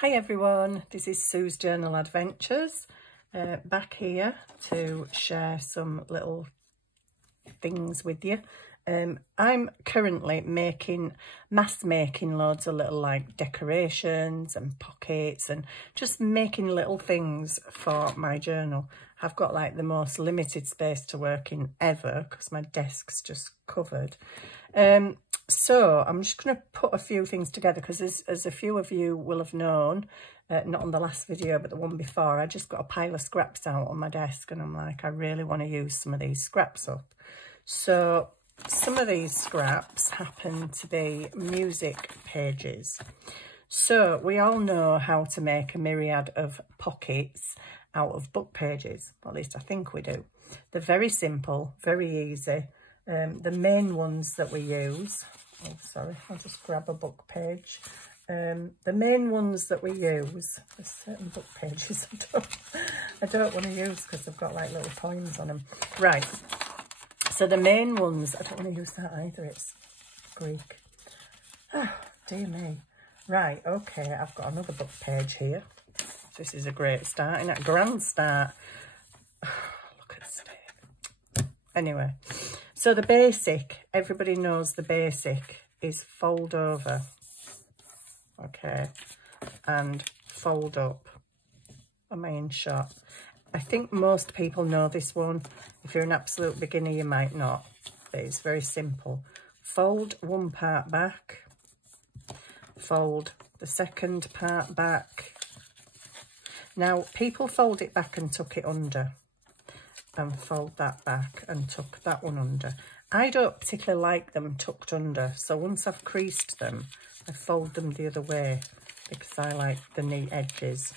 Hi everyone, this is Sue's Journal Adventures, back here to share some little things with you. I'm currently mass making loads of little like decorations and pockets and just making little things for my journal. I've got like the most limited space to work in ever because my desk's just covered. So I'm just going to put a few things together because as a few of you will have known, not on the last video but the one before, I just got a pile of scraps out on my desk and I'm like, I really want to use some of these scraps up. So some of these scraps happen to be music pages. So we all know how to make a myriad of pockets out of book pages, or at least I think we do. They're very simple, very easy. The main ones that we use, oh sorry, I'll just grab a book page. The main ones that we use, there's certain book pages I don't want to use because they've got like little poems on them. Right, so the main ones, I don't want to use that either, it's Greek. Oh, dear me. Right, okay, I've got another book page here. This is a great start, isn't it? Grand start. Look at this. Anyway, so the basic, everybody knows the basic is fold over, okay, and fold up. Am I in shot? I think most people know this one. If you're an absolute beginner, you might not, but it's very simple. Fold one part back, fold the second part back. Now, people fold it back and tuck it under, and fold that back and tuck that one under. I don't particularly like them tucked under, so once I've creased them, I fold them the other way because I like the neat edges.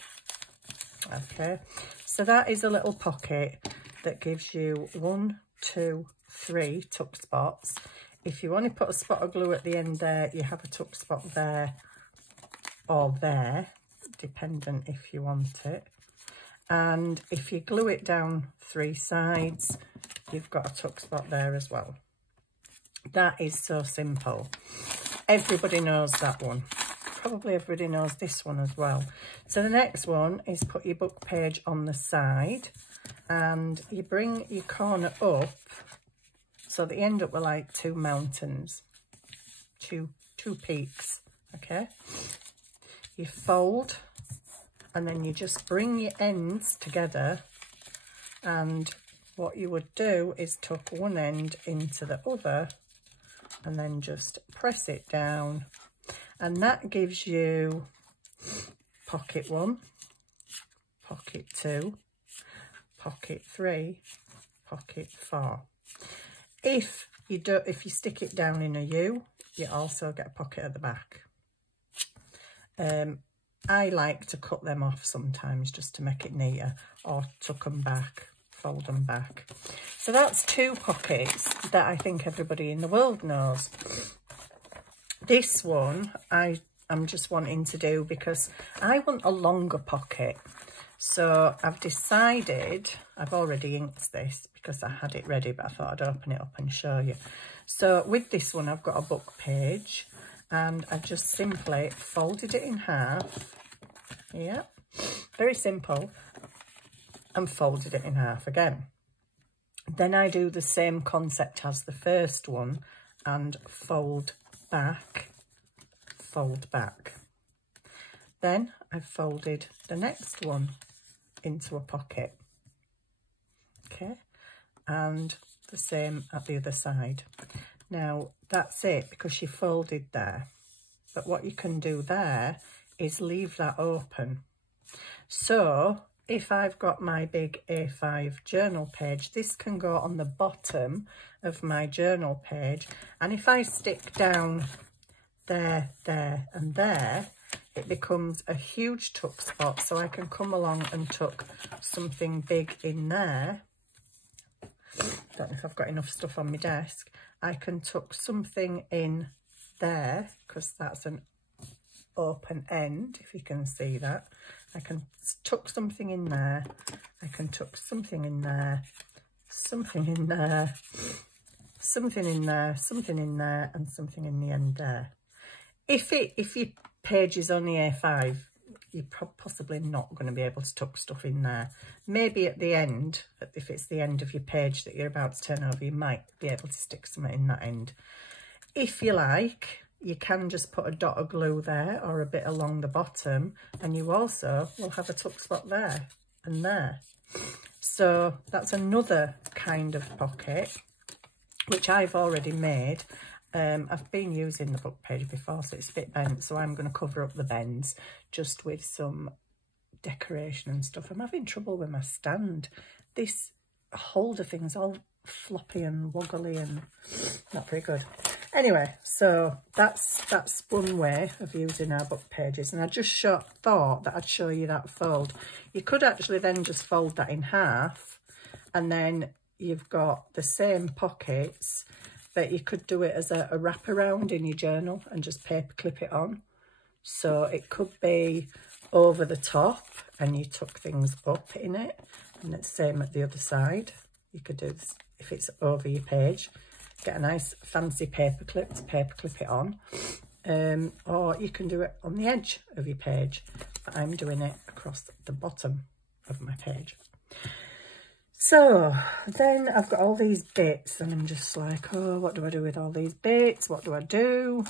Okay, so that is a little pocket that gives you 1, 2, 3 tuck spots. If you want to put a spot of glue at the end there, you have a tuck spot there or there, dependent if you want it. And if you glue it down 3 sides, you've got a tuck spot there as well. That is so simple. Everybody knows that one. Probably everybody knows this one as well. So the next one is put your book page on the side and you bring your corner up so that you end up with like 2 mountains, two peaks, okay? You fold and then you just bring your ends together, and what you would do is tuck one end into the other and then just press it down, and that gives you pocket 1, pocket 2, pocket 3, pocket 4. If you stick it down in a U, you also get a pocket at the back. I like to cut them off sometimes just to make it neater, or tuck them back, fold them back. So that's 2 pockets that I think everybody in the world knows. This one I'm just wanting to do because I want a longer pocket. So I've decided, I've already inked this because I had it ready, but I thought I'd open it up and show you. So with this one, I've got a book page and I've just simply folded it in half. Yeah, very simple. And folded it in half again. Then I do the same concept as the first one and fold back, fold back. Then I've folded the next one into a pocket, okay, and the same at the other side. Now that's it because you folded there, but what you can do there is leave that open. So if I've got my big A5 journal page, this can go on the bottom of my journal page, and if I stick down there, there and there, it becomes a huge tuck spot, so I can come along and tuck something big in there. Don't know if I've got enough stuff on my desk. I can tuck something in there because that's an open end, if you can see that. I can tuck something in there, I can tuck something in there, something in there, something in there, something in there, and something in the end there. If your page is only A5, you're possibly not going to be able to tuck stuff in there. Maybe at the end, if it's the end of your page that you're about to turn over, you might be able to stick something in that end. If you like, you can just put a dot of glue there or a bit along the bottom, and you also will have a tuck spot there and there. So that's another kind of pocket, which I've already made. I've been using the book page before, so it's a bit bent, so I'm going to cover up the bends just with some decoration and stuff. I'm having trouble with my stand. This holder thing's all floppy and woggly and not very good. Anyway, so that's one way of using our book pages, and I just thought that I'd show you that fold. You could actually then just fold that in half, and then you've got the same pockets, but you could do it as a wraparound in your journal and just paper clip it on. So it could be over the top and you tuck things up in it, and it's the same at the other side. You could do this if it's over your page. Get a nice fancy paper clip to paper clip it on, or you can do it on the edge of your page, but I'm doing it across the bottom of my page. So then I've got all these bits and I'm just like, oh, what do I do with all these bits? What do I do?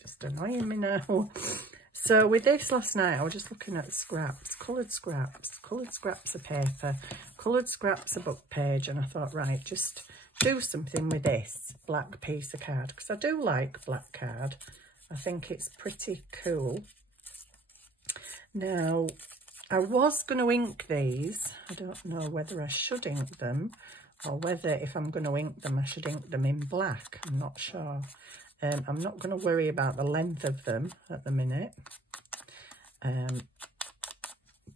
Just annoying me now. So with this last night, I was just looking at scraps, coloured scraps of paper, coloured scraps of book page, and I thought, right, just do something with this black piece of card, because I do like black card. I think it's pretty cool. Now, I was going to ink these. I don't know whether I should ink them or whether if I'm going to ink them, I should ink them in black. I'm not sure. I'm not going to worry about the length of them at the minute.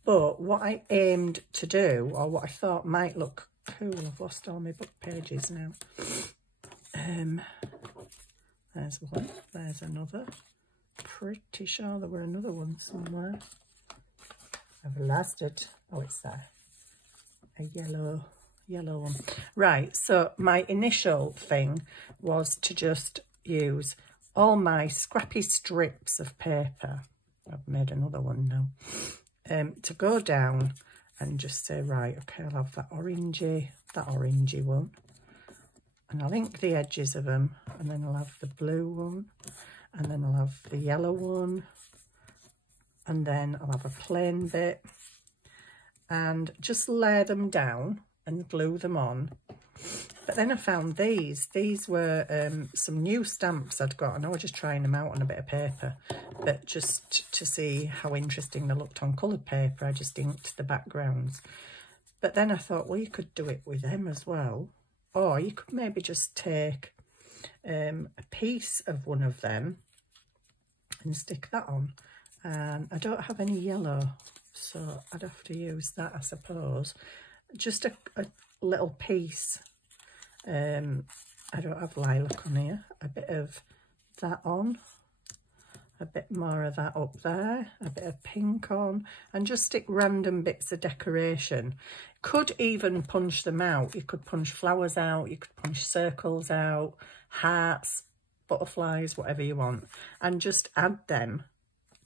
But what I aimed to do, or what I thought might look cool, I've lost all my book pages now. There's one, there's another. Pretty sure there were another one somewhere. I've lost it. Oh, it's there. A yellow one. Right, so my initial thing was to just use all my scrappy strips of paper. I've made another one now. To go down and just say, right, okay, I'll have that orangey one. And I'll ink the edges of them, and then I'll have the blue one, and then I'll have the yellow one, and then I'll have a plain bit, and just layer them down and glue them on. But then I found these were some new stamps I'd got, and I was just trying them out on a bit of paper, but just to see how interesting they looked on coloured paper, I just inked the backgrounds. But then I thought, well, you could do it with them as well, or you could maybe just take a piece of one of them and stick that on. And I don't have any yellow, so I'd have to use that, I suppose. Just a little piece. I don't have lilac on here. A bit of that on, a bit more of that up there, a bit of pink on, and just stick random bits of decoration. Could even punch them out. You could punch flowers out, you could punch circles out, hearts, butterflies, whatever you want, and just add them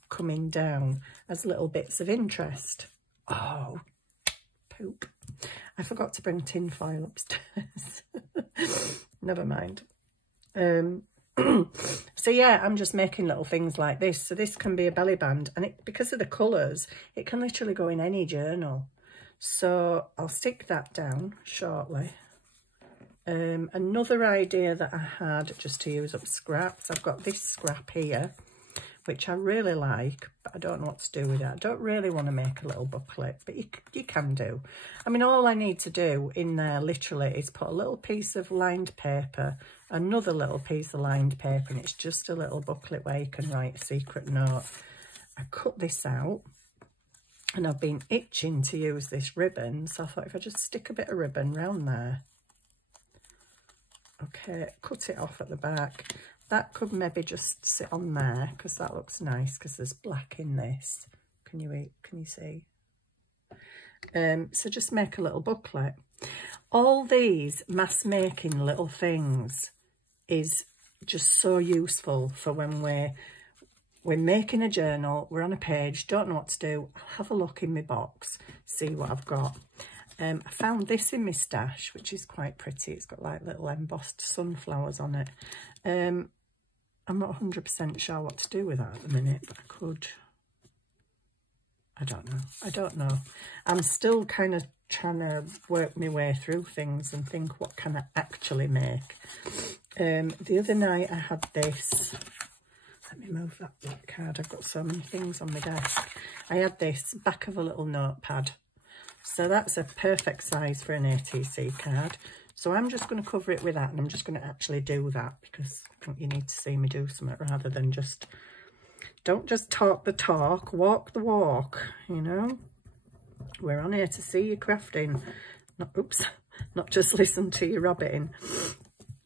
coming down as little bits of interest. Oh, poop. I forgot to bring tin foil upstairs. Never mind. So yeah, I'm just making little things like this. So this can be a belly band, and because of the colours, it can literally go in any journal. So I'll stick that down shortly. Another idea that I had just to use up scraps, I've got this scrap here, which I really like, but I don't know what to do with it. I don't really want to make a little booklet, but you can do. I mean, all I need to do in there literally is put a little piece of lined paper, another little piece of lined paper, and it's just a little booklet where you can write a secret note. I cut this out, and I've been itching to use this ribbon, so I thought if I just stick a bit of ribbon round there. Okay, cut it off at the back. That could maybe just sit on there, because that looks nice, because there's black in this. Can you see? So just make a little booklet. All these mass making little things is just so useful for when we're making a journal, we're on a page, don't know what to do. I'll have a look in my box, see what I've got. I found this in my stash, which is quite pretty. It's got like little embossed sunflowers on it. I'm not 100% sure what to do with that at the minute, but I could. I don't know. I'm still kind of trying to work my way through things and think what can I actually make. The other night I had this. Let me move that black card. I've got so many things on my desk. I had this back of a little notepad. So that's a perfect size for an ATC card. So I'm just going to cover it with that, and I'm just going to actually do that because I think you need to see me do something rather than just, don't just talk the talk, walk the walk, you know. We're on here to see you crafting, not just listen to you rabbiting.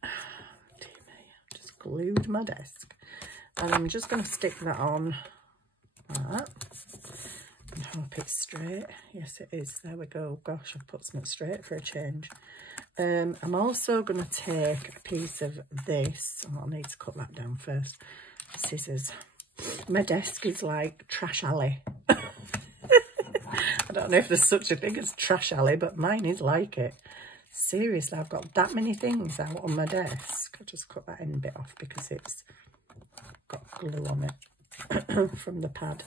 Dear me, I've just glued my desk. And I'm just going to stick that on like that. And hope it's straight. Yes, it is. There we go. Gosh, I've put something straight for a change. I'm also going to take a piece of this. Oh, I'll need to cut that down first. Scissors. My desk is like trash alley. I don't know if there's such a thing as trash alley, but mine is like it. Seriously, I've got that many things out on my desk. I'll just cut that end bit off because it's got glue on it from the pad.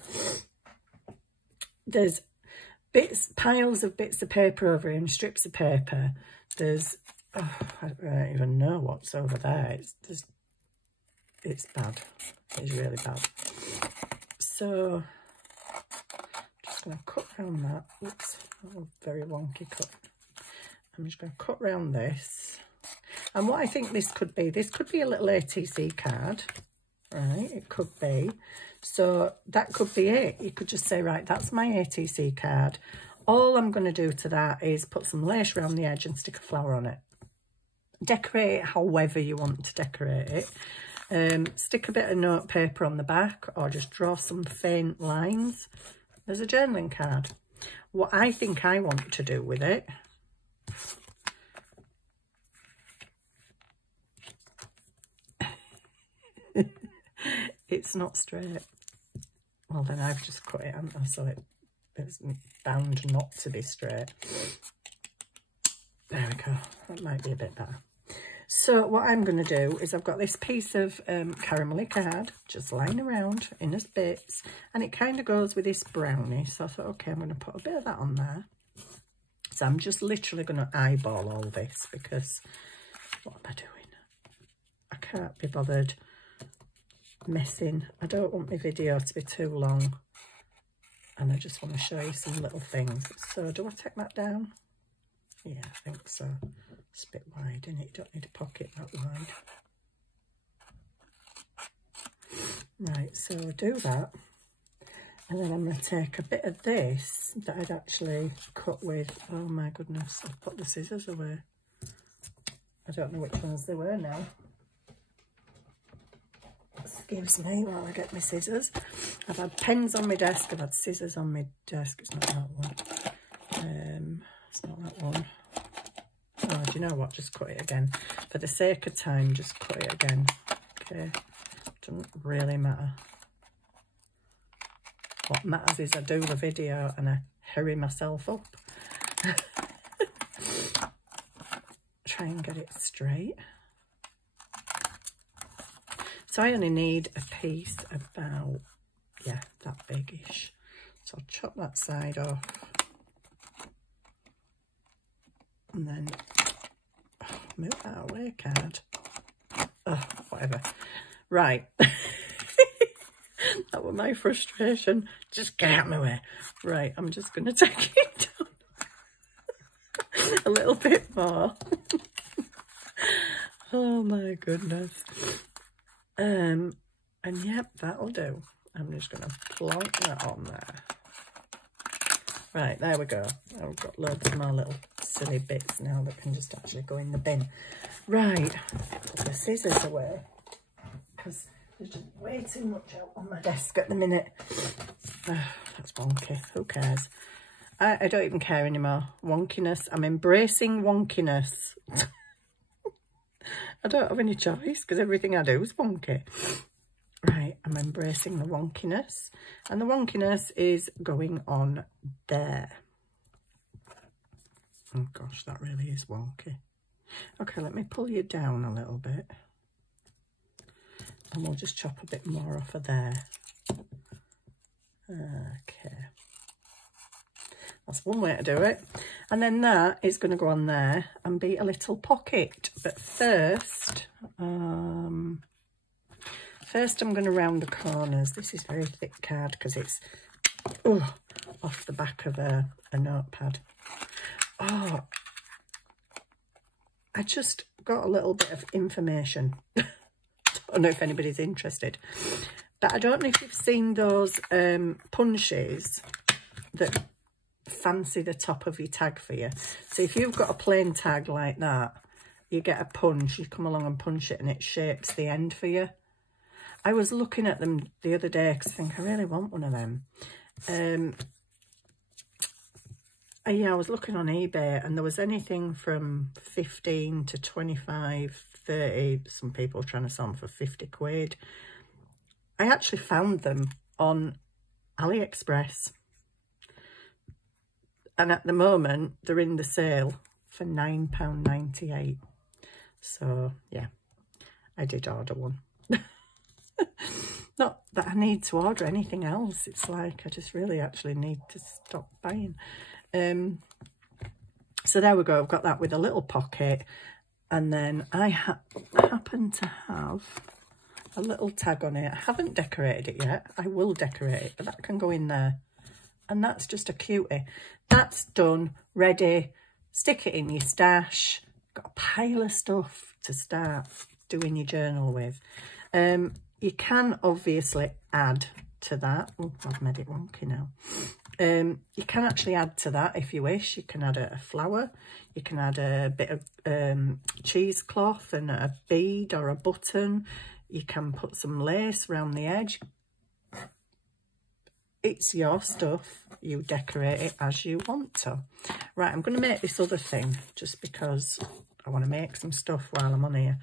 There's piles of bits of paper over here and strips of paper. There's, oh, I don't even know what's over there. It's bad. It's really bad. So, just going to cut around that. Oops, oh, very wonky cut. I'm just going to cut around this. And what I think this could be a little ATC card. Right, it could be. So that could be it. You could just say, right, that's my ATC card. All I'm going to do to that is put some lace around the edge and stick a flower on it. Decorate it however you want to decorate it. Stick a bit of note paper on the back or just draw some faint lines. There's a journaling card. What I think I want to do with it it's not straight. Well, then I've just cut it, haven't I? So it's bound not to be straight. There we go. That might be a bit better. So what I'm going to do is I've got this piece of caramelly card just lying around in its bits, and it kind of goes with this brownie. So I thought, okay, I'm going to put a bit of that on there. So I'm just literally going to eyeball all this because what am I doing? I can't be bothered messing. I don't want my video to be too long, and I just want to show you some little things. So do I take that down? Yeah, I think so. It's a bit wide, isn't it? You don't need a pocket that wide. Right, so I'll do that, and then I'm going to take a bit of this that I'd actually cut with, oh my goodness, I've put the scissors away. I don't know which ones they were now. Excuse me while I get my scissors. I've had pens on my desk, I've had scissors on my desk. It's not that one. It's not that one. Oh, do you know what? Just cut it again. For the sake of time, just cut it again. Okay. Doesn't really matter. What matters is I do the video and I hurry myself up. Try and get it straight. So I only need a piece about, yeah, that big-ish. So I'll chop that side off. And then, oh, move that away, card. Oh, whatever. Right. That was my frustration. Just get out of my way. Right, I'm just going to take it down a little bit more. Oh my goodness. And yep, that'll do. I'm just going to plonk that on there. Right, there we go. I've got loads of more little silly bits now that can just actually go in the bin. Right, put the scissors away because there's just way too much out on my desk at the minute. Oh, that's wonky. Who cares? I don't even care anymore. Wonkiness. I'm embracing wonkiness. I don't have any choice because everything I do is wonky. Right, I'm embracing the wonkiness, and the wonkiness is going on there. Oh gosh, that really is wonky. Okay, let me pull you down a little bit, and we'll just chop a bit more off of there. Okay, that's one way to do it. And then that is going to go on there and be a little pocket. But first, first I'm going to round the corners. This is very thick card because it's off the back of a notepad. Oh, I just got a little bit of information. I don't know if anybody's interested, but I don't know if you've seen those punches that fancy the top of your tag for you. So if you've got a plain tag like that, you get a punch, you come along and punch it and it shapes the end for you. I was looking at them the other day because I think I really want one of them. Yeah, I was looking on eBay and there was anything from 15 to 25, 30, some people were trying to sell them for 50 quid. I actually found them on AliExpress. And at the moment, they're in the sale for £9.98. So, yeah, I did order one. Not that I need to order anything else. It's like I just really actually need to stop buying. So there we go. I've got that with a little pocket. And then I happen to have a little tag on it. I haven't decorated it yet. I will decorate it, but that can go in there. And that's just a cutie. That's done, ready. Stick it in your stash. Got a pile of stuff to start doing your journal with. You can obviously add to that. Oh, I've made it wonky now. You can actually add to that if you wish. You can add a flower. You can add a bit of cheesecloth and a bead or a button. You can put some lace around the edge. It's your stuff. You decorate it as you want to. Right, I'm going to make this other thing just because I want to make some stuff while I'm on here.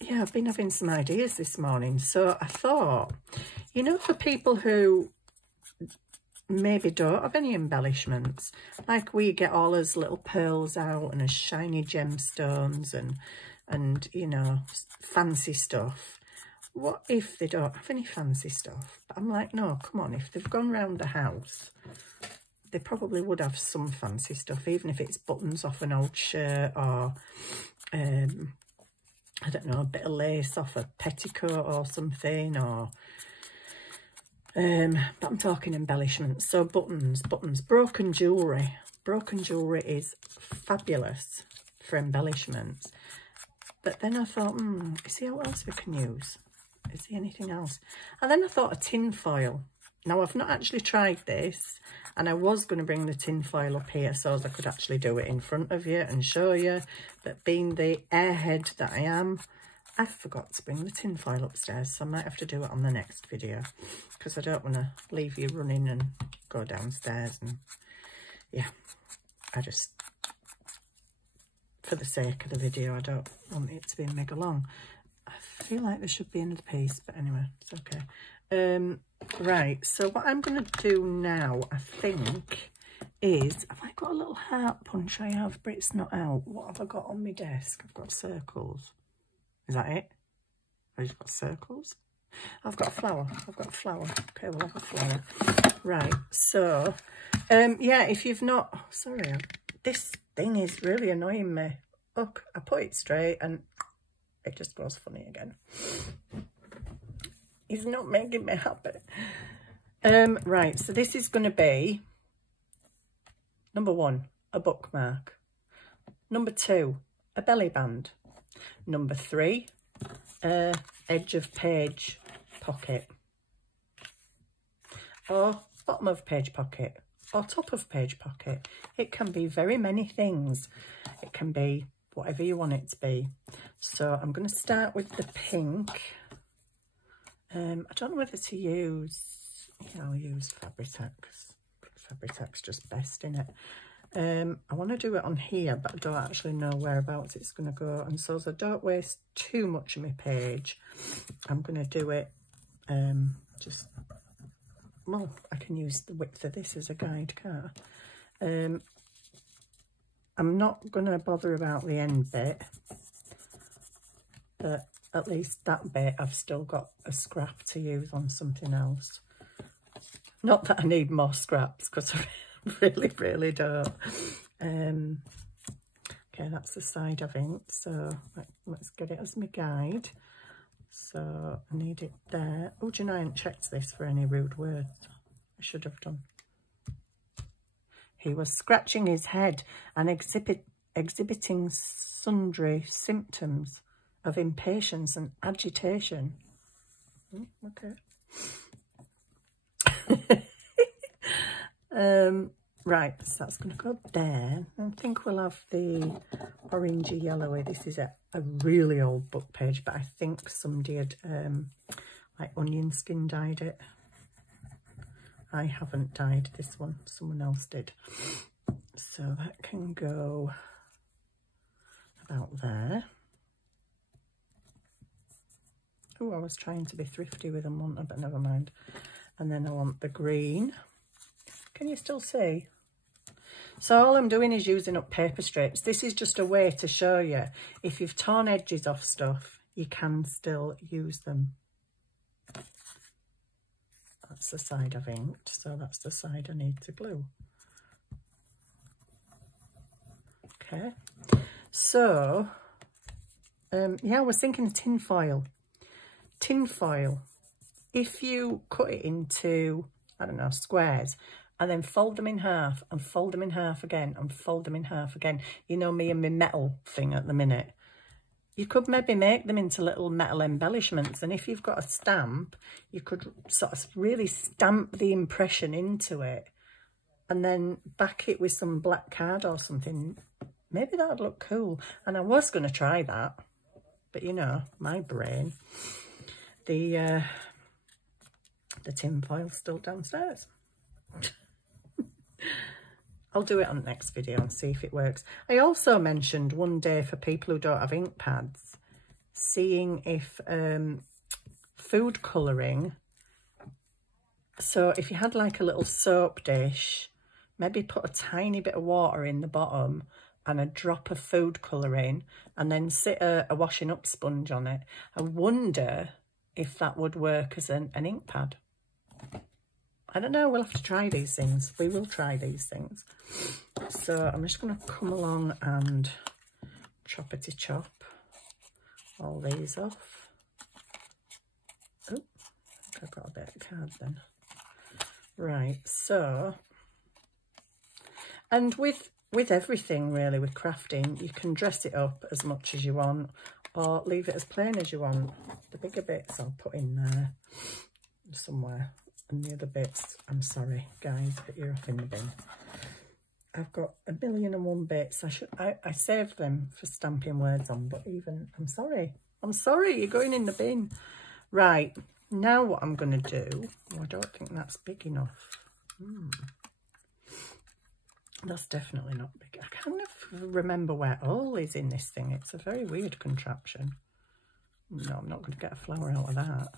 Yeah, I've been having some ideas this morning. So I thought, you know, for people who maybe don't have any embellishments, like we get all those little pearls out and as shiny gemstones and you know, fancy stuff. What if they don't have any fancy stuff? But I'm like, no, come on, if they've gone round the house, they probably would have some fancy stuff, even if it's buttons off an old shirt or, I don't know, a bit of lace off a petticoat or something, or, but I'm talking embellishments. So buttons, broken jewellery. Broken jewellery is fabulous for embellishments. But then I thought, see what else we can use? Is there anything else? And then I thought a tin foil. Now, I've not actually tried this, and I was going to bring the tin foil up here so as I could actually do it in front of you and show you. But being the airhead that I am, I forgot to bring the tin foil upstairs, so I might have to do it on the next video because I don't want to leave you running and go downstairs. And yeah, I just, for the sake of the video, I don't want it to be mega long. I feel like there should be another piece, but anyway, it's okay. Right, so what I'm going to do now, I think, is, have I got a little heart punch? I have, but it's not out. What have I got on my desk? I've got circles. Is that it? I've got circles. I've got a flower. I've got a flower. Okay, we'll have a flower. Right, so, yeah, if you've not... Oh, sorry, this thing is really annoying me. Look, I put it straight and it just goes funny again. It's not making me happy. Right, so this is going to be, number 1, a bookmark. Number 2, a belly band. Number 3, edge of page pocket. Or bottom of page pocket. Or top of page pocket. It can be very many things. It can be whatever you want it to be. So I'm going to start with the pink. I don't know whether to use, yeah, I'll use Fabri-Tac. Fabri-Tac's just best in it. I want to do it on here, but I don't actually know whereabouts it's going to go. And so as I don't waste too much of my page, I'm going to do it just, well, I can use the width of this as a guide, can't I? I'm not going to bother about the end bit, but at least that bit I've still got a scrap to use on something else. Not that I need more scraps, because I really don't. Okay, that's the side of ink, so let's get it as my guide. So I need it there. Oh, do you know, I haven't checked this for any rude words. I should have done. He was scratching his head and exhibiting sundry symptoms of impatience and agitation. Okay. Right, so that's going to go there. I think we'll have the orangey yellowy. This is a really old book page, but I think somebody had like onion skin dyed it. I haven't dyed this one, someone else did. So that can go about there. Oh, I was trying to be thrifty with them, wasn't I? But never mind. And then I want the green. Can you still see? So all I'm doing is using up paper strips. This is just a way to show you, if you've torn edges off stuff, you can still use them. That's the side I've inked, so that's the side I need to glue. Okay, so yeah, I was thinking tin foil. Tin foil, if you cut it into, I don't know, squares, and then fold them in half and fold them in half again and fold them in half again. You know me and my metal thing at the minute. You could maybe make them into little metal embellishments, and if you've got a stamp, you could sort of really stamp the impression into it and then back it with some black card or something. Maybe that would look cool. And I was going to try that, but you know, my brain, the tin foil's still downstairs. I'll do it on the next video and see if it works. I also mentioned one day, for people who don't have ink pads, seeing if food colouring, so if you had like a little soap dish, maybe put a tiny bit of water in the bottom and a drop of food colouring, and then sit a washing up sponge on it. I wonder if that would work as an ink pad. I don't know, we'll have to try these things. We will try these things. So I'm just going to come along and choppity chop all these off. Oh, I think I've got a bit of card then. Right, so, and with everything really, with crafting, you can dress it up as much as you want or leave it as plain as you want. The bigger bits I'll put in there somewhere. And the other bits, I'm sorry guys, but you're off in the bin. I've got 1,000,001 bits. I saved them for stamping words on, but even, I'm sorry, you're going in the bin. Right, now what I'm going to do, I don't think that's big enough. That's definitely not big. I kind of remember where all is in this thing. It's a very weird contraption. No, I'm not going to get a flower out of that.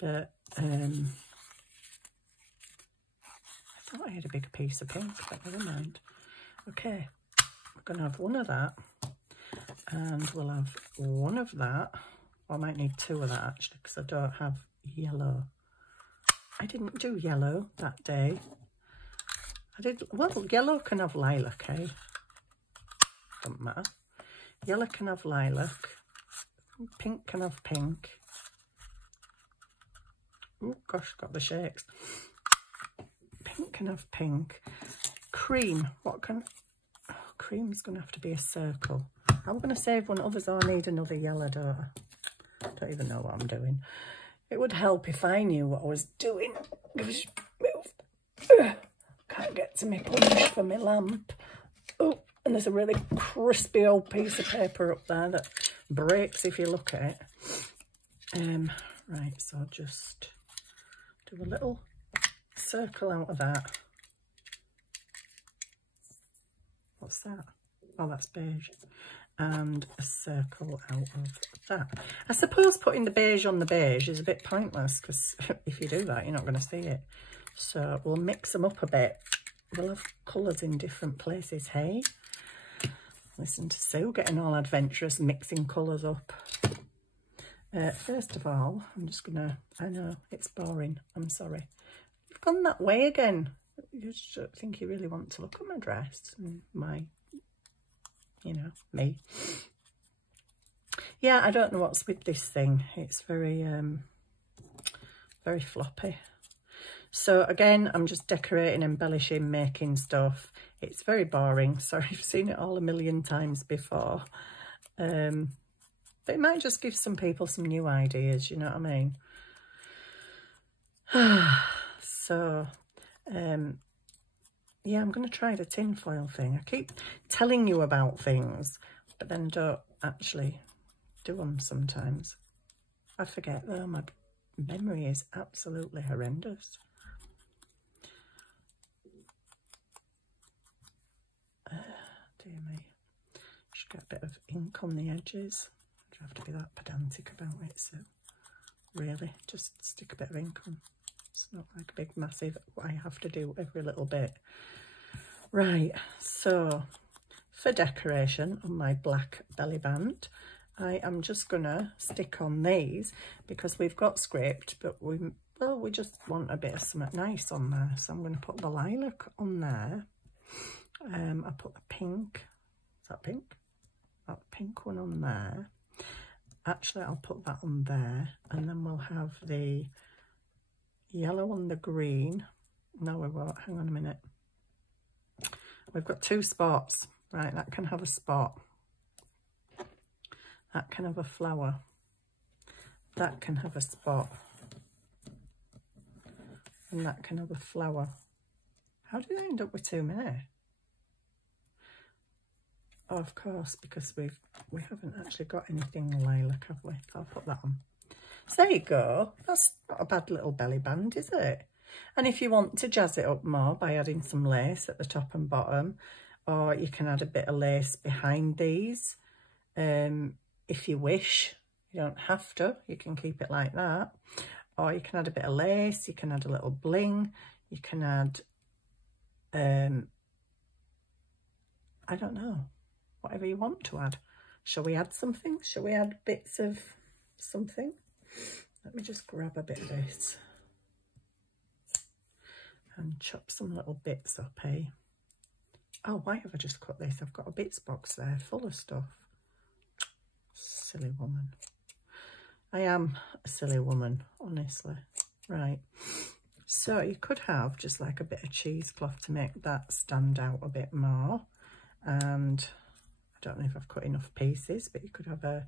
But I thought I had a big piece of pink, but never mind. Okay, we're going to have one of that, and we'll have one of that. Well, I might need two of that actually, because I don't have yellow. I didn't do yellow that day. I did, well, yellow can have lilac, eh? Doesn't matter. Yellow can have lilac. Pink can have pink. Oh gosh, got the shakes. Pink can have pink. Cream, what can... Oh, cream's going to have to be a circle. I'm going to save one others. Oh, I need another yellow, don't I? Don't even know what I'm doing. It would help if I knew what I was doing. Can't get to my punch for my lamp. Oh, and there's a really crispy old piece of paper up there that breaks if you look at it. Right, so I'll just do a little circle out of that. What's that? Oh, that's beige. And a circle out of that. I suppose putting the beige on the beige is a bit pointless, because if you do that, you're not going to see it. So we'll mix them up a bit. We'll have colours in different places, hey? Listen to Sue getting all adventurous, mixing colours up. First of all, I'm just going to... I know, it's boring. I'm sorry. You've gone that way again. You just don't think you really want to look at my dress and my... you know, me. Yeah, I don't know what's with this thing. It's very, very floppy. So again, I'm just decorating, embellishing, making stuff. It's very boring. Sorry, I've seen it all a million times before. But it might just give some people some new ideas, you know what I mean? So, yeah, I'm going to try the tinfoil thing. I keep telling you about things, but then don't actually do them sometimes. I forget though, my memory is absolutely horrendous. Dear me. Should get a bit of ink on the edges. You don't have to be that pedantic about it, so really, just stick a bit of ink on. It's not like a big massive, I have to do every little bit. Right, so for decoration on my black belly band, I am just gonna stick on these because we've got script, but we just want a bit of something nice on there. So I'm gonna put the lilac on there. I put the pink, is that pink? That pink one on there. Actually, I'll put that on there, and then we'll have the yellow on the green. No, we won't, hang on a minute. We've got two spots, right? That can have a spot. That can have a flower. That can have a spot. And that can have a flower. How did I end up with too many? Oh, of course, because we haven't actually got anything lilac, have we? I'll put that on. So there you go. That's not a bad little belly band, is it? And if you want to jazz it up more by adding some lace at the top and bottom, or you can add a bit of lace behind these, if you wish. You don't have to, you can keep it like that. Or you can add a bit of lace, you can add a little bling, you can add, I don't know, whatever you want to add. Shall we add something? Shall we add bits of something? Let me just grab a bit of this and chop some little bits up, eh? Oh, why have I just cut this? I've got a bits box there full of stuff. Silly woman. I am a silly woman, honestly. Right. So you could have just like a bit of cheesecloth to make that stand out a bit more. And I don't know if I've cut enough pieces, but you could have a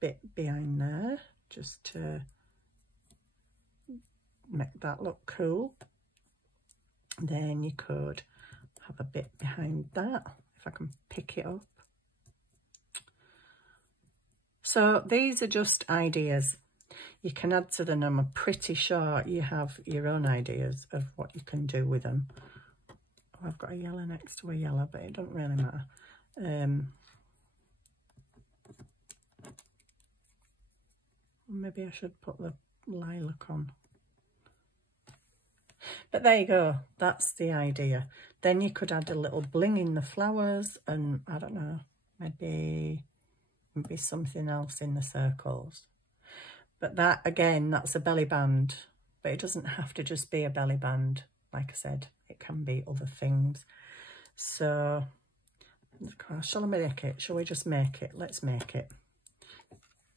bit behind there just to make that look cool. Then you could have a bit behind that, if I can pick it up. So these are just ideas. You can add to them. I'm pretty sure you have your own ideas of what you can do with them. Oh, I've got a yellow next to a yellow, but it doesn't really matter. Maybe I should put the lilac on. But there you go, that's the idea. Then you could add a little bling in the flowers and, I don't know, maybe something else in the circles. But that, again, that's a belly band. But it doesn't have to just be a belly band. Like I said, it can be other things. So, shall I make it? Shall we just make it? Let's make it.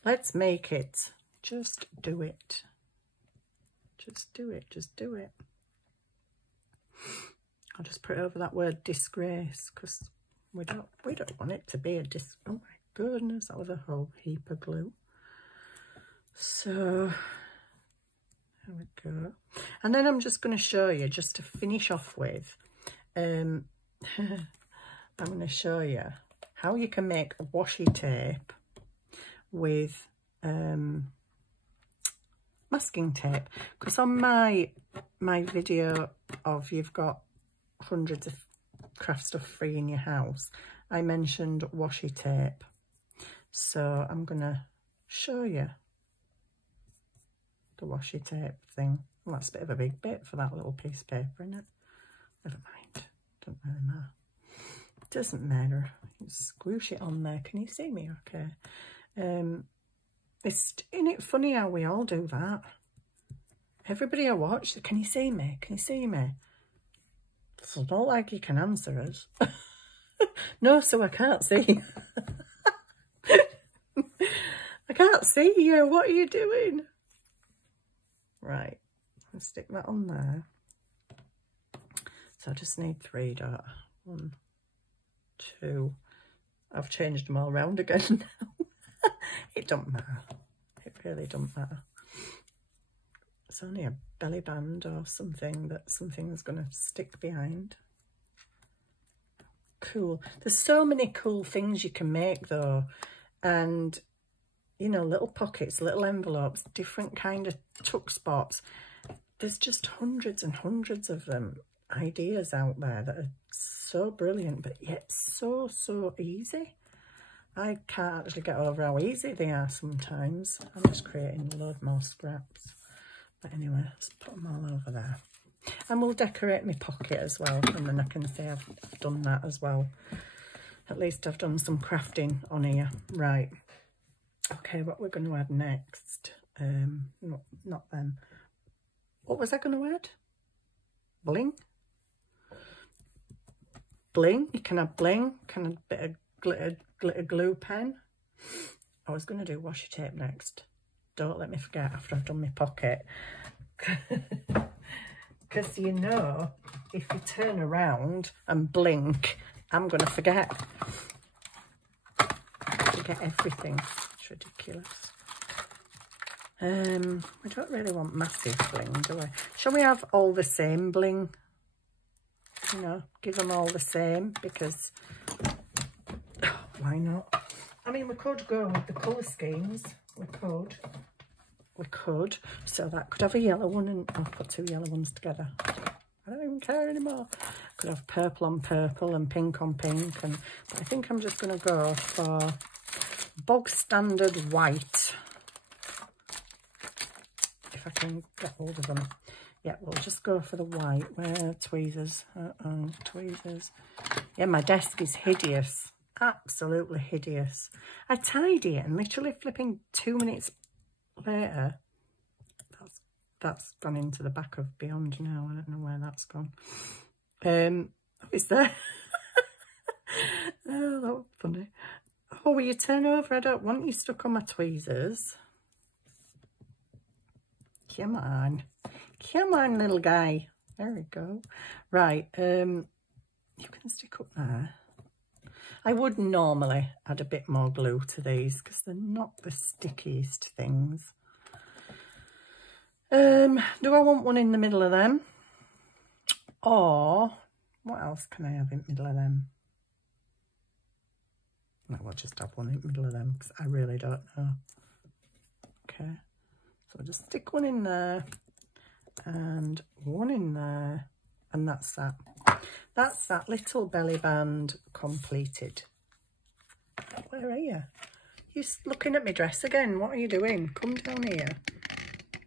Let's make it. Just do it. Just do it. Just do it. I'll just put over that word disgrace because we don't want it to be a oh my goodness, that was a whole heap of glue. So there we go. And then I'm just going to show you, just to finish off with, I'm going to show you how you can make a washi tape with masking tape, because on my video of you've got hundreds of craft stuff free in your house, I mentioned washi tape. So I'm going to show you the washi tape thing. Well, that's a bit of a big bit for that little piece of paper, isn't it? Never mind. Doesn't really matter. Doesn't matter. You squish it on there. Can you see me okay? Isn't it funny how we all do that? Everybody I watch, can you see me? Can you see me? So not like you can answer us. No, so I can't see. I can't see you. What are you doing? Right. I'll stick that on there. So I just need 3 dots. 1, 2. I've changed them all around again now. It don't matter. It really don't matter. It's only a belly band or something that something's going to stick behind. Cool. There's so many cool things you can make though. And, you know, little pockets, little envelopes, different kind of tuck spots. There's just hundreds and hundreds of them. Ideas out there that are so brilliant, but yet so easy. I can't actually get over how easy they are sometimes. I'm just creating a load more scraps. But anyway, let's put them all over there. And we'll decorate my pocket as well, and then I can say I've done that as well. At least I've done some crafting on here. Right. Okay, what we're going to add next. Not them. What was I going to add? Bling. Bling. You can add bling. Can add a bit of glitter glue pen. I was going to do washi tape next. Don't let me forget after I've done my pocket. Because you know, if you turn around and blink, I'm going to forget. Forget everything. It's ridiculous. We don't really want massive bling, do we? Shall we have all the same bling? You know, give them all the same, because why not? I mean, we could go with the colour schemes. We could. So that could have a yellow one, and I'll put 2 yellow ones together. I don't even care anymore. Could have purple on purple and pink on pink, and but I think I'm just going to go for bog standard white. If I can get hold of them. Yeah, we'll just go for the white. Where are tweezers? Tweezers. Yeah, my desk is hideous. Absolutely hideous. I tidy it and literally flipping 2 minutes later, that's gone into the back of Beyond now. I don't know where that's gone. Is there? Oh, that was funny. Oh, will you turn over? I don't want you stuck on my tweezers. Come on. Come on, little guy. There we go. Right, you can stick up there. I would normally add a bit more glue to these because they're not the stickiest things. Do I want one in the middle of them? Or what else can I have in the middle of them? No, I'll just have one in the middle of them because I really don't know. Okay, so I'll just stick one in there and one in there, and that's that. That's that little belly band completed. Where are you? You're looking at my dress again. What are you doing? Come down here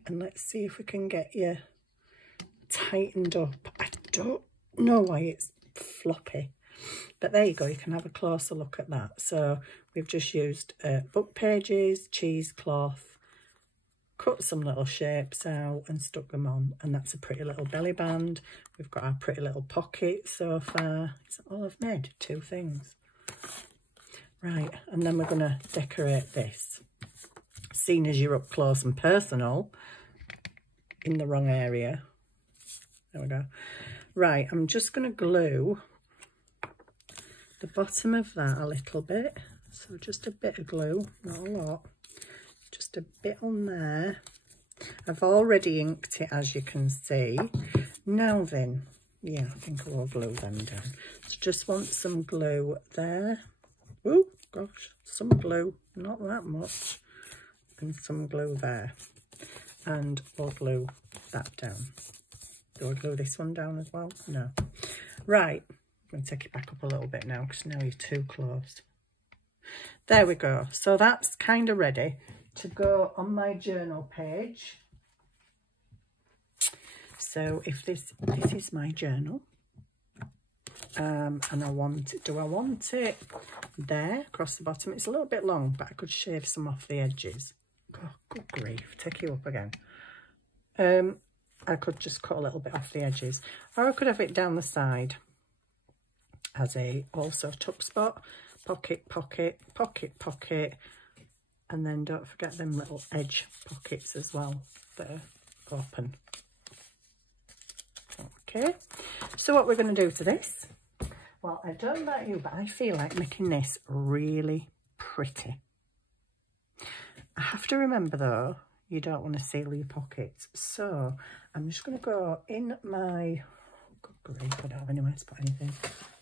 and let's see if we can get you tightened up. I don't know why it's floppy, but there you go. You can have a closer look at that. So we've just used book pages, cheesecloth, cut some little shapes out and stuck them on, and that's a pretty little belly band. We've got our pretty little pocket so far. It's all I've made, 2 things. Right, and then we're going to decorate this. Seeing as you're up close and personal, in the wrong area. There we go. Right, I'm just going to glue the bottom of that a little bit. So just a bit of glue, not a lot. Just a bit on there. I've already inked it, as you can see. Now then, yeah, I think I will glue them down. So just want some glue there. Oh gosh, some glue, not that much. And some glue there. And we'll glue that down. Do I glue this one down as well? No. Right, going to take it back up a little bit now because now you're too close. There we go. So that's kind of ready to go on my journal page. So if this is my journal, and I want it, do I want it there across the bottom? It's a little bit long, but I could shave some off the edges. Oh, good grief, take you up again. I could just cut a little bit off the edges, or I could have it down the side as a also tuck spot. Pocket, pocket, pocket, pocket, and then don't forget them little edge pockets as well that are open. Okay, so what we're going to do to this, well, I don't know about you, but I feel like making this really pretty. I have to remember though, you don't want to seal your pockets, so I'm just going to go in my, good grief, I don't have anywhere to put anything.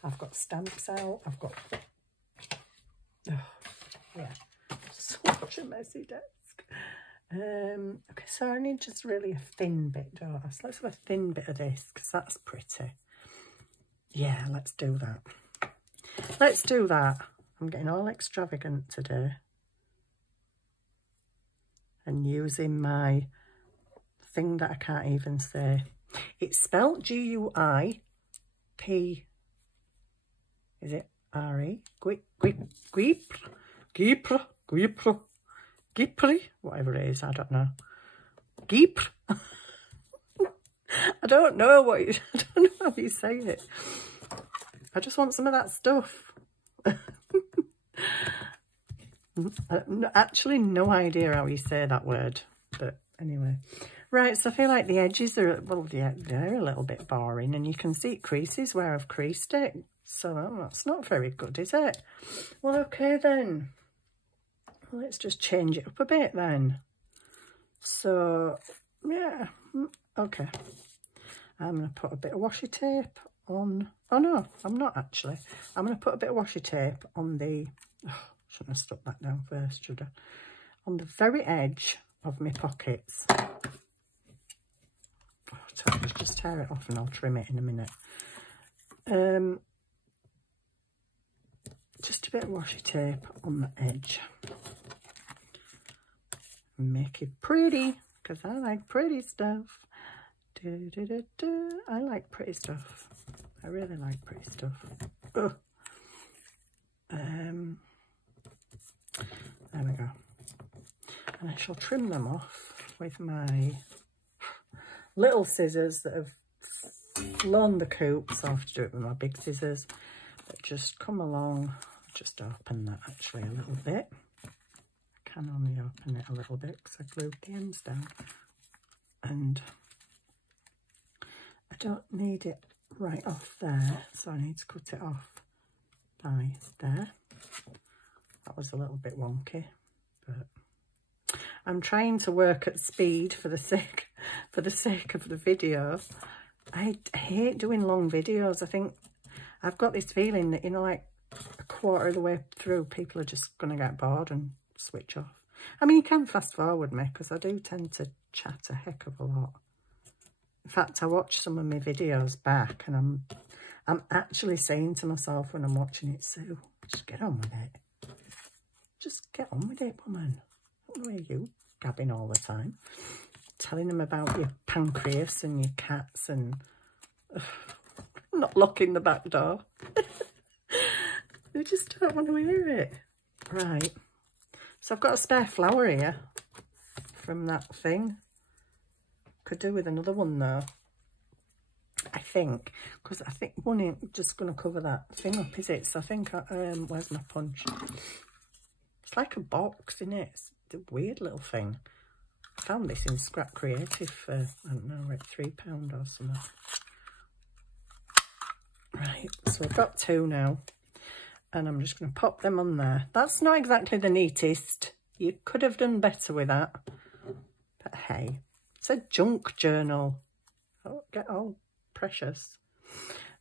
I've got stamps out, I've got, oh, yeah, such a messy desk. Okay, so I need just really a thin bit, don't I? So let's have a thin bit of this, because that's pretty. Yeah, let's do that. Let's do that. I'm getting all extravagant today. And using my thing that I can't even say. It's spelled G-U-I-P, is it R-E? Gipri, whatever it is, I don't know. Gipr. I don't know what you, I don't know how you say it. I just want some of that stuff. Actually, no idea how you say that word, but anyway. Right, so I feel like the edges are, well, yeah, they're a little bit boring, and you can see it creases where I've creased it. So that's not very good, is it? Well, okay then. Let's just change it up a bit then. So, yeah, okay. I'm going to put a bit of washi tape on. Oh, no, I'm not actually. I'm going to put a bit of washi tape on the... Oh, shouldn't have stuck that down first, should I? On the very edge of my pockets. Oh, let's just tear it off and I'll trim it in a minute. Just a bit of washi tape on the edge. Make it pretty, because I like pretty stuff. I like pretty stuff. I really like pretty stuff. Ugh. There we go. And I shall trim them off with my little scissors that have flown the coop, so I have to do it with my big scissors. But just come along, just open that actually a little bit. I can only open it a little bit because I glued the ends down. And I don't need it right off there, so I need to cut it off by there. That was a little bit wonky, but I'm trying to work at speed for the sake of the video. I hate doing long videos. I think I've got this feeling that, you know, like a quarter of the way through, people are just going to get bored and switch off. I mean, you can fast forward me because I do tend to chat a heck of a lot. In fact, I watch some of my videos back and I'm actually saying to myself when I'm watching it, Sue, just get on with it. Just get on with it, woman. What are you gabbing all the time? Telling them about your pancreas and your cats and not locking the back door. They just don't want to hear it. Right. So I've got a spare flower here from that thing. Could do with another one though, I think, because I think one ain't just going to cover that thing up, is it? So I think, where's my punch? It's like a box, isn't it? It's a weird little thing. I found this in Scrap Creative for, I don't know, like £3 or something. Right, so I've got two now. And I'm just going to pop them on there. That's not exactly the neatest. You could have done better with that. But hey, it's a junk journal. Oh, get all precious.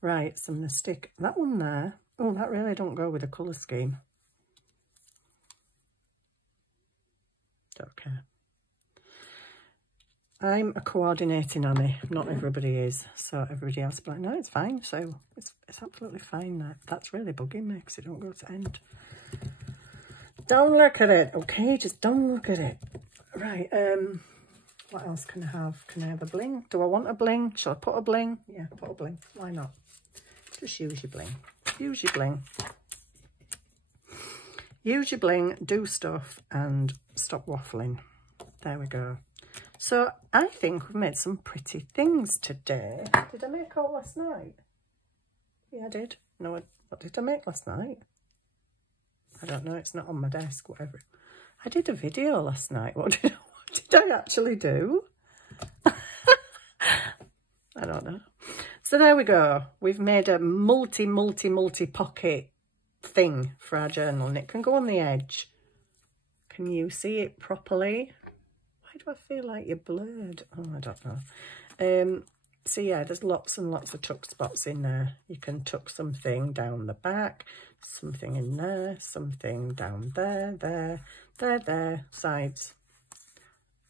Right, so I'm going to stick that one there. Oh, that really don't go with the colour scheme. Don't care. I'm a coordinating Annie. Not everybody is. So everybody else will be like, no, it's fine. So it's absolutely fine. That's really bugging me because it don't go to end. Don't look at it, okay? Just don't look at it. Right, what else can I have? Can I have a bling? Do I want a bling? Shall I put a bling? Yeah, put a bling. Why not? Just use your bling. Use your bling. Use your bling, do stuff, and stop waffling. There we go. So I think we've made some pretty things today. Did I make all last night? Yeah, I did. No, what did I make last night? I don't know. It's not on my desk, whatever. I did a video last night. What did I actually do? I don't know. So there we go. We've made a multi pocket thing for our journal, and it can go on the edge. Can you see it properly? Why do I feel like you're blurred? Oh, I don't know. So yeah, there's lots and lots of tuck spots in there. You can tuck something down the back, something in there, something down there, there, sides.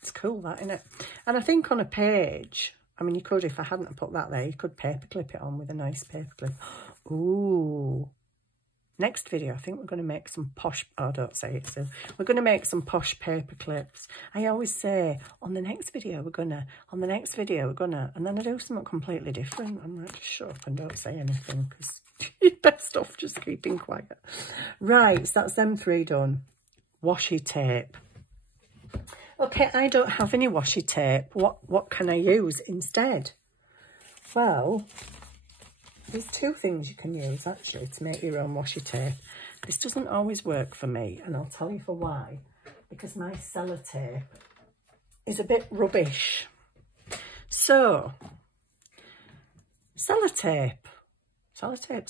It's cool, that, isn't it? And I think on a page, I mean, you could, if I hadn't put that there, you could paper clip it on with a nice paper clip. Ooh. Next video, I think we're going to make some posh, oh, don't say it, so we're going to make some posh paper clips. I always say, on the next video, we're going to, and then I do something completely different. I'm like, shut up and don't say anything, because you're best off just keeping quiet. Right, so that's them three done. Washi tape. Okay, I don't have any washi tape. What can I use instead? Well, there's two things you can use, actually, to make your own washi tape. This doesn't always work for me, and I'll tell you for why. Because my sellotape is a bit rubbish. So, sellotape's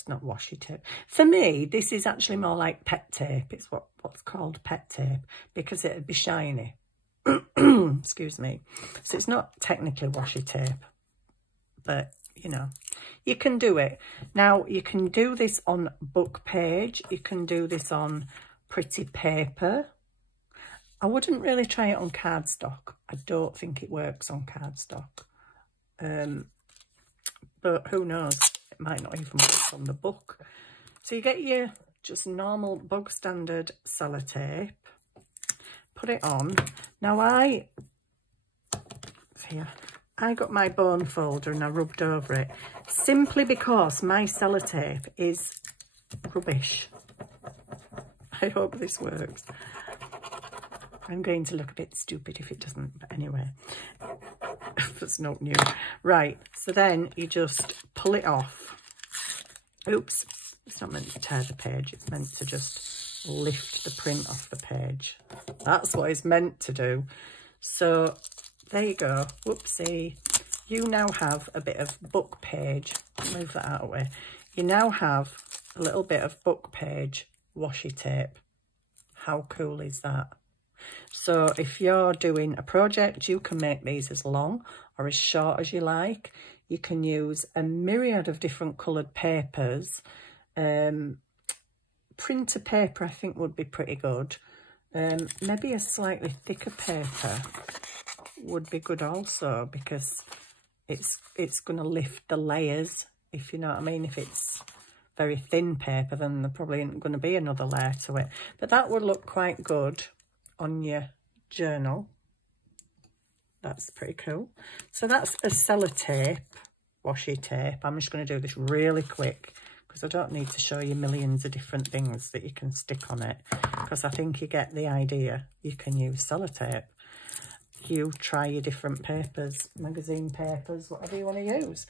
not washi tape. For me, this is actually more like pet tape. It's what's called pet tape, because it'd be shiny. Excuse me. So it's not technically washi tape, but you know, you can do it. Now, you can do this on book page. You can do this on pretty paper. I wouldn't really try it on cardstock. I don't think it works on cardstock. But who knows? It might not even work on the book. So you get your just normal bog standard sellotape. Put it on. Now I got my bone folder and I rubbed over it simply because my sellotape is rubbish. I hope this works. I'm going to look a bit stupid if it doesn't, but anyway, that's not new. Right, so then you just pull it off. Oops, it's not meant to tear the page, it's meant to just lift the print off the page. That's what it's meant to do. So there you go. Whoopsie. You now have a bit of book page. Move that out of the way. You now have a little bit of book page washi tape. How cool is that? So if you're doing a project, you can make these as long or as short as you like. You can use a myriad of different coloured papers. Printer paper, I think, would be pretty good. Maybe a slightly thicker paper would be good also, because it's going to lift the layers, if you know what I mean. If it's very thin paper, then there probably isn't going to be another layer to it. But that would look quite good on your journal. That's pretty cool. So that's a sellotape, washi tape. I'm just going to do this really quick, because I don't need to show you millions of different things that you can stick on it, because I think you get the idea. You can use sellotape. You try your different papers, magazine papers, whatever you want to use.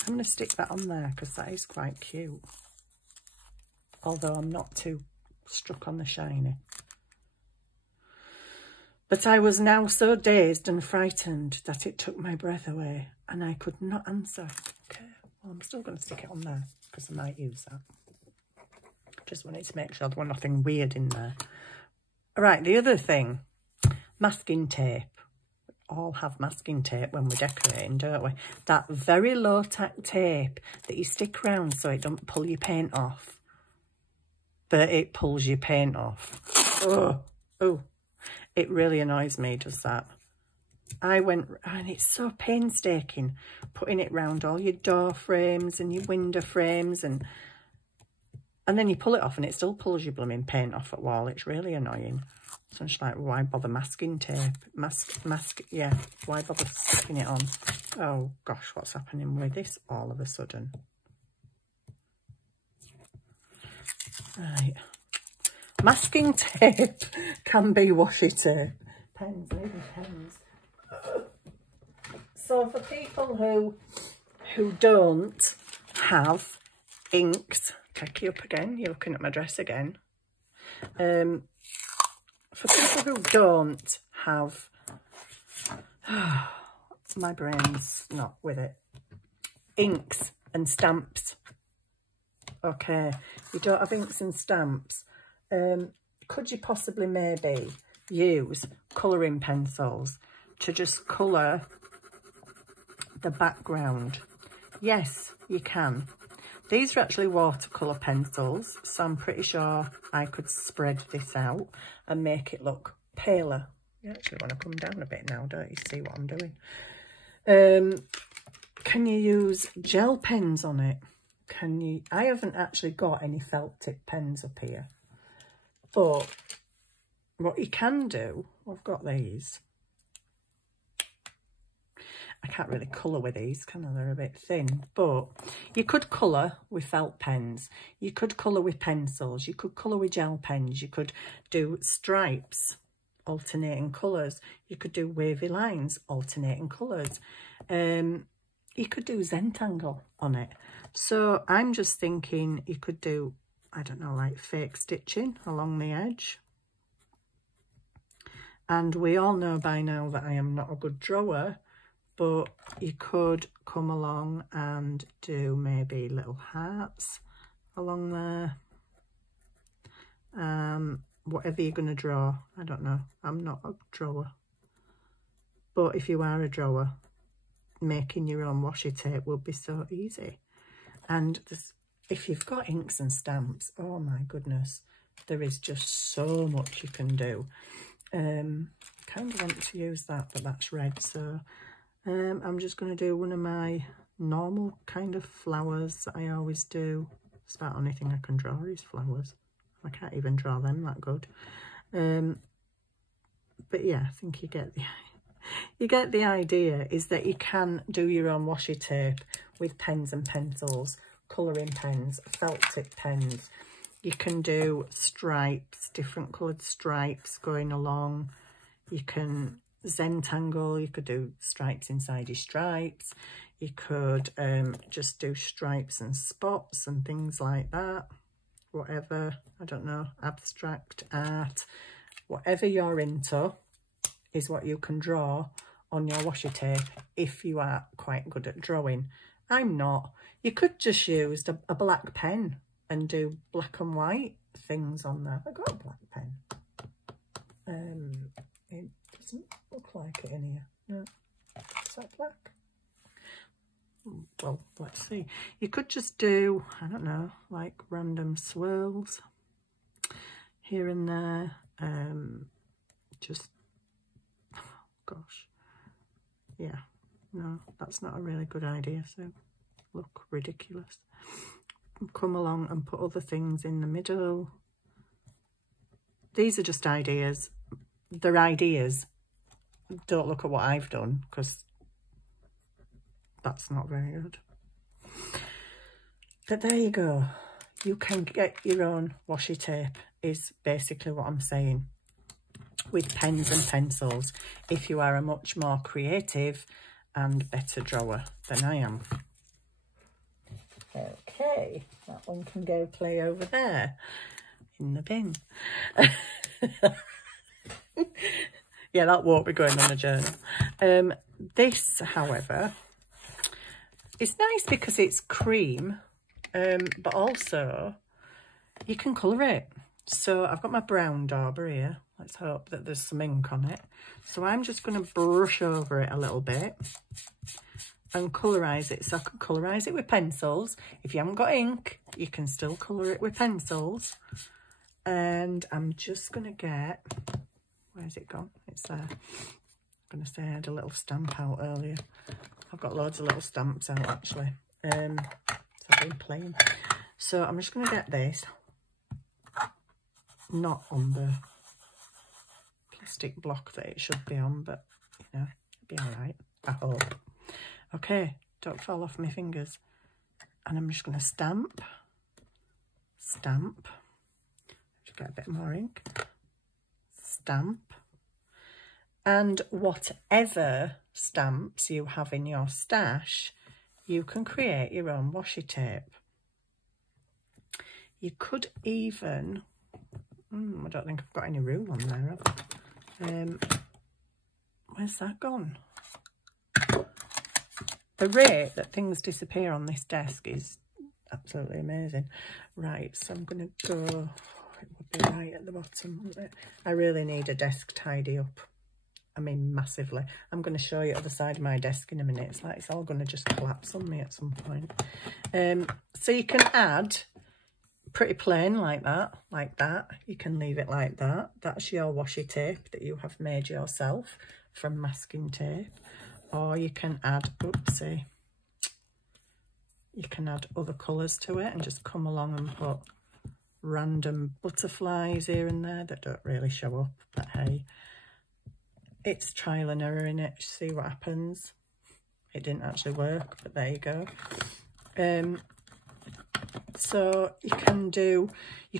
I'm going to stick that on there because that is quite cute. Although I'm not too struck on the shiny. But I was now so dazed and frightened that it took my breath away and I could not answer. Okay, well, I'm still going to stick it on there because I might use that. Just wanted to make sure there was nothing weird in there. All right, the other thing, masking tape. All have masking tape when we're decorating, don't we? That very low tack tape that you stick around so it don't pull your paint off. But it pulls your paint off. Oh, it really annoys me, does that. I went, and it's so painstaking, putting it round all your door frames and your window frames, and then you pull it off and it still pulls your blooming paint off at wall. It's really annoying. So I'm just like, why bother masking tape? Yeah, why bother sticking it on? Oh gosh, what's happening with this all of a sudden? Right. Masking tape can be washi tape. Pens, maybe pens. So for people who don't have inks, check you up again, you're looking at my dress again. For people who don't have, my brain's not with it, inks and stamps. Okay, you don't have inks and stamps. Could you possibly maybe use colouring pencils to just colour the background? Yes, you can. These are actually watercolour pencils, so I'm pretty sure I could spread this out and make it look paler. You actually want to come down a bit now, don't you? See what I'm doing. Can you use gel pens on it? Can you? I haven't actually got any felt tip pens up here. But what you can do, I've got these. I can't really colour with these, can I? They're a bit thin. But you could colour with felt pens. You could colour with pencils. You could colour with gel pens. You could do stripes, alternating colours. You could do wavy lines, alternating colours. You could do Zentangle on it. So I'm just thinking you could do, I don't know, like fake stitching along the edge. And we all know by now that I am not a good drawer, but you could come along and do maybe little hearts along there. Whatever you're going to draw, I don't know. I'm not a drawer. But if you are a drawer, making your own washi tape will be so easy. And if you've got inks and stamps, oh my goodness, there is just so much you can do. Kind of want to use that, but that's red, so I'm just going to do one of my normal kind of flowers that I always do. It's about the only thing I can draw is flowers. I can't even draw them that good. But yeah, I think you get the idea, is that you can do your own washi tape with pens and pencils, colouring pens, felt tip pens. You can do stripes, different coloured stripes going along. You can Zentangle, you could do stripes inside your stripes. You could just do stripes and spots and things like that. Whatever, I don't know, abstract art. Whatever you're into is what you can draw on your washi tape if you are quite good at drawing. I'm not. You could just use a black pen and do black and white things on there. I got a black pen. It doesn't look like it in here. No. Is that black? Well, let's see. You could just do, I don't know, like random swirls here and there. Just, oh gosh. Yeah, no, that's not a really good idea. So look ridiculous. Come along and put other things in the middle. These are just ideas. They're ideas. Don't look at what I've done, because that's not very good. But there you go. You can get your own washi tape, is basically what I'm saying, with pens and pencils, if you are a much more creative and better drawer than I am. Okay, that one can go play over there in the bin. Yeah, that won't be going on a journal. This, however, it's nice because it's cream, but also you can colour it. So I've got my brown dauber here. Let's hope that there's some ink on it. So I'm just going to brush over it a little bit and colorise it. So I can colorise it with pencils. If you haven't got ink, you can still colour it with pencils. And I'm just going to get, where's it gone? It's there. going to say I had a little stamp out earlier. I've got loads of little stamps out actually. So I've been playing. So I'm just going to get this, not on the plastic block that it should be on, but you know, it'll be all right, I hope. Okay, don't fall off my fingers. And I'm just going to stamp, just get a bit more ink, stamp. And whatever stamps you have in your stash, you can create your own washi tape. You could even, I don't think I've got any room on there, have I? Where's that gone? The rate that things disappear on this desk is absolutely amazing. Right, so I'm going to go, it would be right at the bottom, wouldn't it? I really need a desk tidy up. I mean, massively. I'm going to show you the other side of my desk in a minute. It's like it's all going to just collapse on me at some point. So you can add pretty plain like that. You can leave it like that. That's your washi tape that you have made yourself from masking tape. Or you can add, oopsie, you can add other colours to it and just come along and put random butterflies here and there that don't really show up, but hey, it's trial and error in it. See what happens. It didn't actually work, but there you go. So you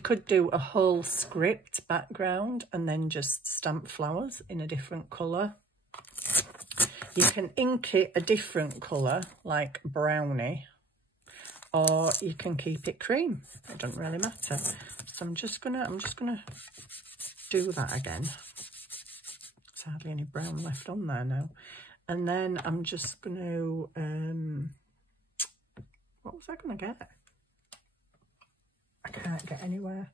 could do a whole script background and then just stamp flowers in a different colour. You can ink it a different colour, like brownie, or you can keep it cream. It doesn't really matter. So I'm just gonna do that again. There's hardly any brown left on there now. And then I'm just gonna what was I gonna get? I can't get anywhere.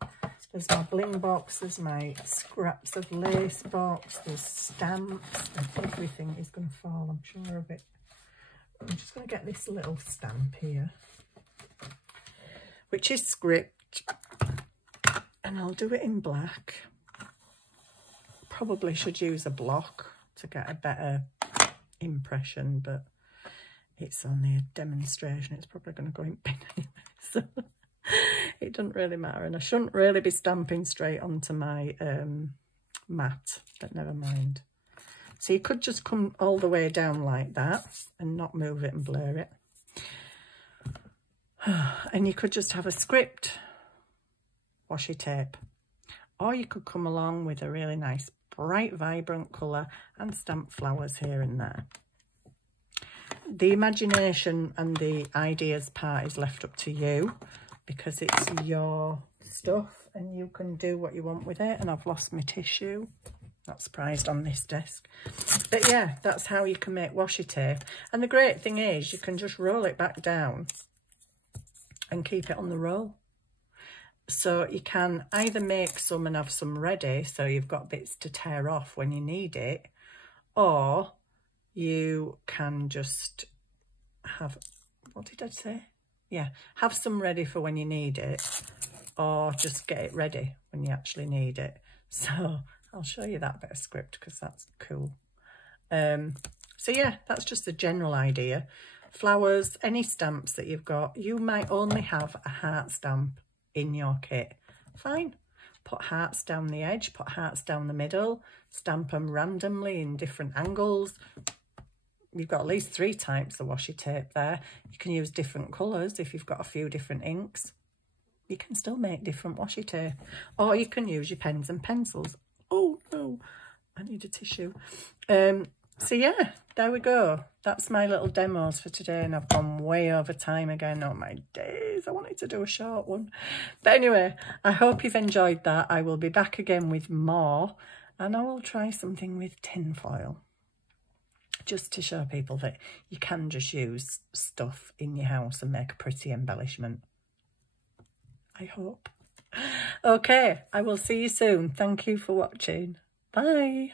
There's my bling box, there's my scraps of lace box, there's stamps, and everything is going to fall, I'm sure of it. I'm just going to get this little stamp here, which is script, and I'll do it in black. Probably should use a block to get a better impression, but it's only a demonstration. It's probably going to go in bin anyway, so it doesn't really matter, and I shouldn't really be stamping straight onto my mat, but never mind. So you could just come all the way down like that and not move it and blur it. And you could just have a script washi tape, or you could come along with a really nice bright vibrant colour and stamp flowers here and there. The imagination and the ideas part is left up to you, because it's your stuff and you can do what you want with it. And I've lost my tissue, not surprised on this desk. But yeah, that's how you can make washi tape. And the great thing is you can just roll it back down and keep it on the roll. So you can either make some and have some ready, so you've got bits to tear off when you need it, or you can just have, what did I say? Yeah, have some ready for when you need it, or just get it ready when you actually need it. So I'll show you that bit of script because that's cool. So yeah, that's just a general idea. Flowers, any stamps that you've got, you might only have a heart stamp in your kit. Fine, put hearts down the edge, put hearts down the middle, stamp them randomly in different angles. You've got at least 3 types of washi tape there. You can use different colours if you've got a few different inks. You can still make different washi tape. Or you can use your pens and pencils. Oh no, I need a tissue. So yeah, there we go. That's my little demos for today, and I've gone way over time again. Oh my days, I wanted to do a short one. But anyway, I hope you've enjoyed that. I will be back again with more, and I will try something with tin foil, just to show people that you can just use stuff in your house and make a pretty embellishment. I hope. Okay, I will see you soon. Thank you for watching. Bye.